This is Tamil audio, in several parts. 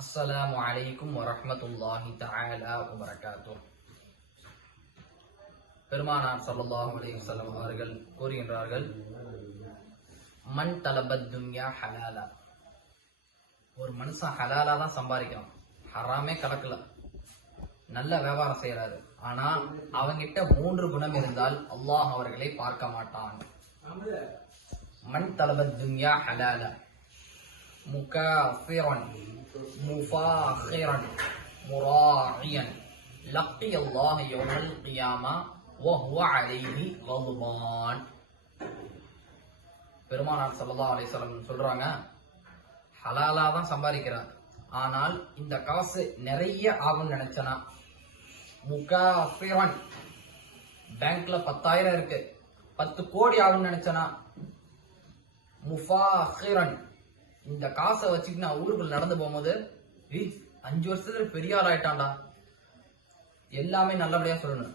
அஸ்ஸலாமு அலைக்கும் வரஹ்மத்துல்லாஹி தஆலா வபரகாத்துஹ். பெருமானார் ஸல்லல்லாஹு அலைஹி வஸல்லம் அவர்கள் கூறுகின்றார்கள், மன் தலபத் துன்யா ஹலாலா. ஒரு மனுஷன் ஹலாலா தான் சம்பாதிக்கிறான், ஹராமே கலக்கல, நல்ல வியாபாரம் செய்யறாரு. ஆனா அவங்கிட்ட 3 குணம் இருந்தால் அல்லாஹ் அவர்களை பார்க்க மாட்டான். மன் தலபத் துன்யா ஹலாலா முகாஃபிரன் முஃபாஹிரன் முராஇயன் லக்கி அல்லாஹ் யௌமல் கியாமா வஹுவ அலைஹி கதுபான். பெருமானார் ஸல்லல்லாஹு அலைஹி வஸல்லம் சொல்றாங்க, ஹலாலா தான் சம்பாதிக்கிறார், ஆனால் இந்த காசு நிறைய ஆகும்னு நினைச்சனா, முகாஃபிரன் பேங்க்ல 10,000 இருக்கு, 10 கோடி ஆகும்னு நினைச்சனா, முஃபாஹிரன் இந்த காசை வச்சுட்டு நான் ஊருக்குள்ள நடந்து போகும்போது 5 வருஷத்துல பெரிய ஆள் ஆயிட்டான்டா, எல்லாமே நல்லபடியா சொல்லணும்,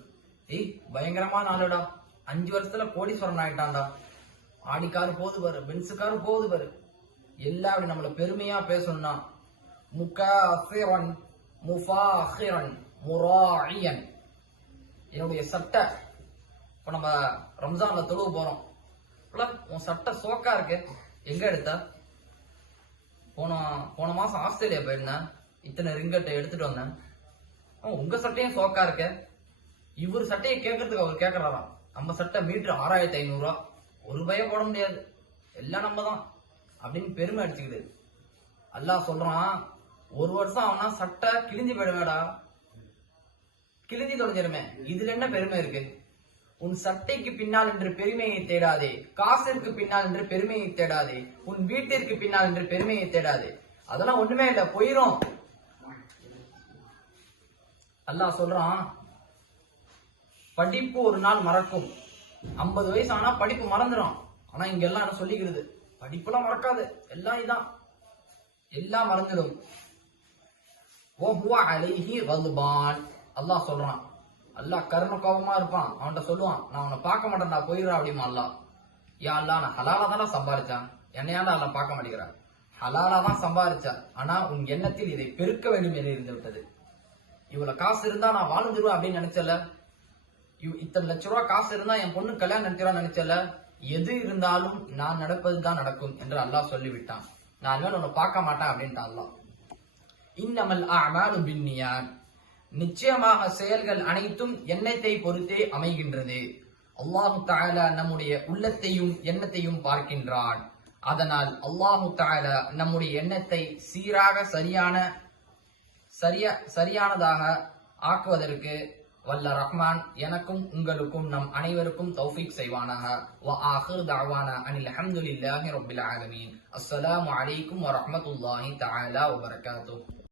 பயங்கரமான ஆளுடா, 5 வருஷத்துல கோடீஸ்வரன் ஆயிட்டான்டா, ஆடிக்காரு போது பாரு, பென்ஸுக்காரு போது பாரு, எல்லாம் அப்படி நம்மள பெருமையா பேசணும்னா முகாஃபிரன் முஃபாஹிரன் முராஇயன். என்னுடைய சட்டை, இப்ப நம்ம ரம்ஜான்ல தொழுவு போறோம், உன் சட்டை சோக்கா இருக்கு, எங்க எடுத்த? போன மாசம் ஆஸ்திரேலியா போயிருந்தேன், இத்தனை ரிங்கட்டை எடுத்துட்டு வந்தேன். உங்க சட்டையும் சோக்கா இருக்க. இவர் சட்டையை கேட்கறதுக்கு அவர் கேட்கறாராம், நம்ம சட்டை மீட்டர் 6,500 ரூபா, ஒரு பயம் போட முடியாது, எல்லாம் நம்ம தான் அப்படின்னு பெருமை அடிச்சுக்கிது. அல்லாஹ் சொல்றான், ஒரு வருஷம் ஆனா சட்டை கிழிஞ்சு போயிடுவேடா, கிழிஞ்சி தொலைஞ்சிருமே, இதுல என்ன பெருமை இருக்கு? உன் சட்டைக்கு பின்னால் என்று பெருமையை தேடாதே, காசிற்கு பின்னால் என்று பெருமையை தேடாதே, உன் வீட்டிற்கு பின்னால் என்று பெருமையை தேடாதே, அதெல்லாம் ஒண்ணுமே இல்ல, போயிரும். அல்லாஹ் சொல்றான், படிப்பு ஒரு நாள் மறக்கும், 50 வயசு ஆனா படிப்பு மறந்துடும். ஆனா இங்க எல்லாம் என்ன சொல்லிக்கிறது, படிப்புலாம் மறக்காது, எல்லாம் இதான், எல்லாம் மறந்துடும். அல்லாஹ் சொல்றான், அல்லாஹ் கருண கோபமா இருப்பான், அவன்கிட்ட சொல்லுவான், நான் அவனை பார்க்க மாட்டேன்டா, போயிடுறா அப்படிமா அல்லாஹ். யா அல்லாஹ், நான் ஹலாலா தானே சம்பாதிச்சான், என்னையாண்டா அல்ல பார்க்க மாட்டேங்கிறான், ஹலாலா தான் சம்பாதிச்சா, ஆனா உன் எண்ணத்தில் இதை பெருக்க வேண்டும் என்று இருந்து விட்டது. இவ்வளவு காசு இருந்தா நான் வாழ்ந்துருவேன் அப்படின்னு நினைச்சல, இத்தனை லட்ச ரூபாய் காசு இருந்தா என் பொண்ணு கல்யாணம் நினைக்கிறான்னு நினைச்சல, எது இருந்தாலும் நான் நடப்பதுதான் நடக்கும் என்று அல்லாஹ் சொல்லிவிட்டான். நான் வேணும் உன்னை பார்க்க மாட்டேன் அப்படின்ட்டு அல்லாஹ். இன்னமல் அஅமாலு பின்னியாத், நிச்சயமாக செயல்கள் அனைத்தும் எண்ணத்தை பொறுத்தே அமைகின்றது. அல்லாஹு தஆலா நம்முடைய உள்ளத்தையும் எண்ணத்தையும் பார்க்கின்றான். அதனால் அல்லாஹு தஆலா நம்முடைய எண்ணத்தை சீராக சரியானதாக ஆக்குவதற்கு வல்ல ரஹ்மான் எனக்கும் உங்களுக்கும் நம் அனைவருக்கும் தௌஃபீக் செய்வானாக. வ ஆகிரு தஅவானா அனில் ஹம்துலில்லாஹி ரப்பில் ஆலமீன். அஸ்ஸலாமு அலைக்கும் வரஹ்மத்துல்லாஹி தஆலா வபரகாத்துஹு.